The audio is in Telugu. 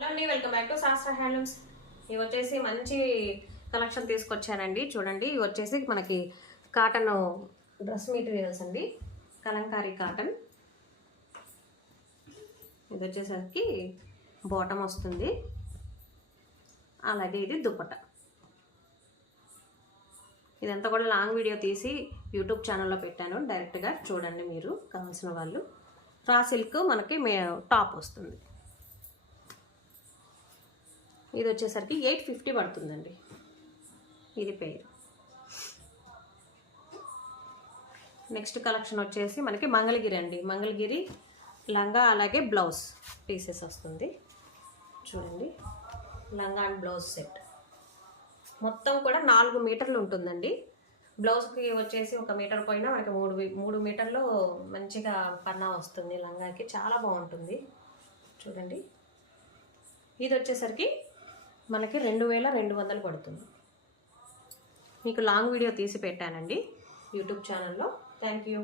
హలో అండి, వెల్కమ్ బ్యాక్ టు శాస్త్ర హ్యాండ్లూమ్స్. ఇవి వచ్చేసి మంచి కలెక్షన్ తీసుకొచ్చానండి. చూడండి, ఇవి వచ్చేసి మనకి కాటన్ డ్రెస్ మెటీరియల్స్ అండి. కలంకారీ కాటన్. ఇది వచ్చేసరికి బాటమ్ వస్తుంది, అలాగే ఇది దుపట్ట. ఇదంతా కూడా లాంగ్ వీడియో తీసి యూట్యూబ్ ఛానల్లో పెట్టాను, డైరెక్ట్గా చూడండి మీరు కావాల్సిన వాళ్ళు. రా సిల్క్ మనకి టాప్ వస్తుంది. ఇది వచ్చేసరికి 850 పడుతుందండి. ఇది పేరు. నెక్స్ట్ కలెక్షన్ వచ్చేసి మనకి మంగళగిరి అండి. మంగళగిరి లంగా అలాగే బ్లౌజ్ పీసెస్ వస్తుంది. చూడండి, లంగా అండ్ బ్లౌజ్ సెట్ మొత్తం కూడా 4 మీటర్లు ఉంటుందండి. బ్లౌజ్కి వచ్చేసి 1 మీటర్ పోయినా మనకి 3 మీటర్లు మంచిగా పన్నా వస్తుంది. లంగాకి చాలా బాగుంటుంది. చూడండి, ఇది వచ్చేసరికి మనకి 2200 పడుతుంది. మీకు లాంగ్ వీడియో తీసి పెట్టానండి యూట్యూబ్ ఛానల్లో. Thank you.